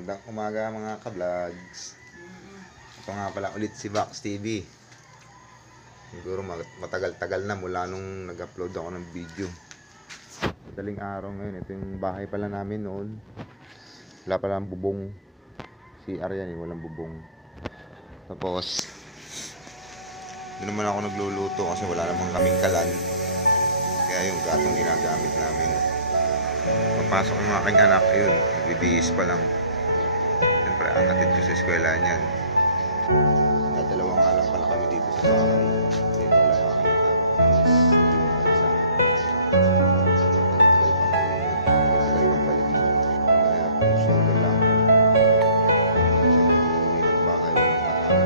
Magandang umaga mga ka-vlogs. Ito nga pala ulit si Vax TV. Siguro matagal-tagal na mula nung nag-upload ako ng video. Madaling araw ngayon. Ito yung bahay pala namin noon. Wala pala ang bubong. CR yan, walang bubong. Tapos doon naman ako nagluluto kasi wala namang kaming kalan. Kaya yung gatong ginagamit namin. Papasok ang aking anak, yun, nagbibihis pa lang. Siyempre, atatid ko sa eskwela niyan. Dalawa nga lang pala kami dito sa bahay. Kasi wala yung aking anak. Matagal pang balik dito. Kaya kung solo lang, sa pag-uwi ng bahay, walang kasama.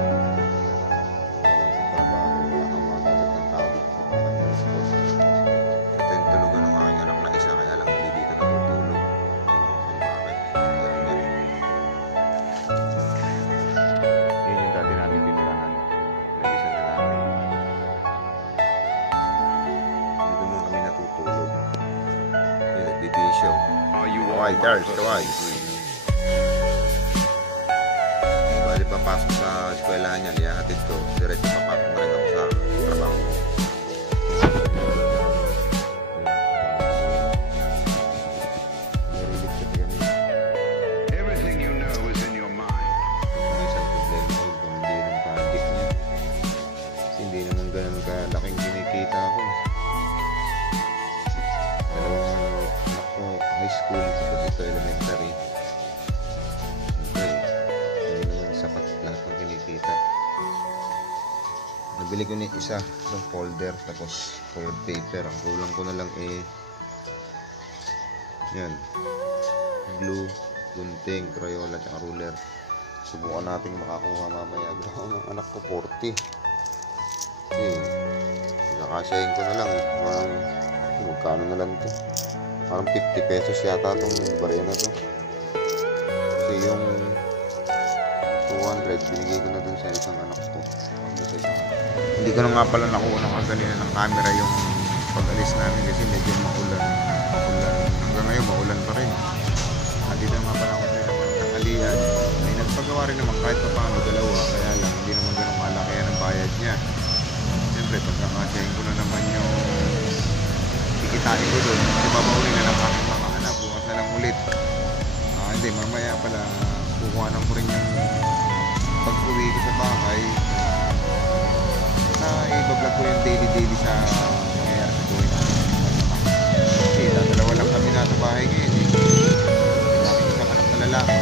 Sa trabaho, wala kang magagat ng tao dito sa bahay. Ito yung tulugan ng aking anak na isa, kaya lang hindi dito natutulog. Kung bakit. Yun yung dati namin tinirahan. Nag-isa na namin. Dito muna kami natutulog. Yun, nagbibisyo. Kaway, Charles, kaway. Bali papasok sa eskwela niya, lihatid ko. Diretso papasok na rin ako sa trabaho ko. Everything you know is in your mind. May isang problema ko kung hindi ng project niya. Kasi hindi naman ganun kalaking kinikita ko. Dalawang anak ko high school, tapos ito elementary. Siyempre, hindi naman sapat lahat ng kinikita. Nabili ko ni isa ng folder, tapos colored paper. Ang kulang ko na lang yan, glue, gunting, crayola, at ruler. Subukan natin makakuha mamaya. Ako ng anak ko 40. Kasi nakasyahin ko na lang. Magkano na lang to? Parang 50 pesos yata itong barya na to. Kasi yung 200 binigay ko na dun sa isang anak ko. Hindi ko na nga pala nakuha ng kaganina ng camera yung pag-alis namin kasi medyo maulan. Hanggang ngayon maulan pa rin. Nandito nga pala ako sa tanghalian. May nagpagawa rin naman kahit pa paano dalawa. Kaya lang hindi naman ganun malaki ang bayad niya. Siyempre pagkakasyahin ko na naman yung kikitain ko doon. Kasi babaunin na lang aking mga anak. Bukas na lang ulit. Hindi, mamaya pala kukuhanan ko rin yung pag-uwi ko sa bahay. I-vlog ko yung daily sa nangyayari sa buhay namin. Kasi dalawa lang kami nasa bahay ngayon. Aking isang anak na lalaki.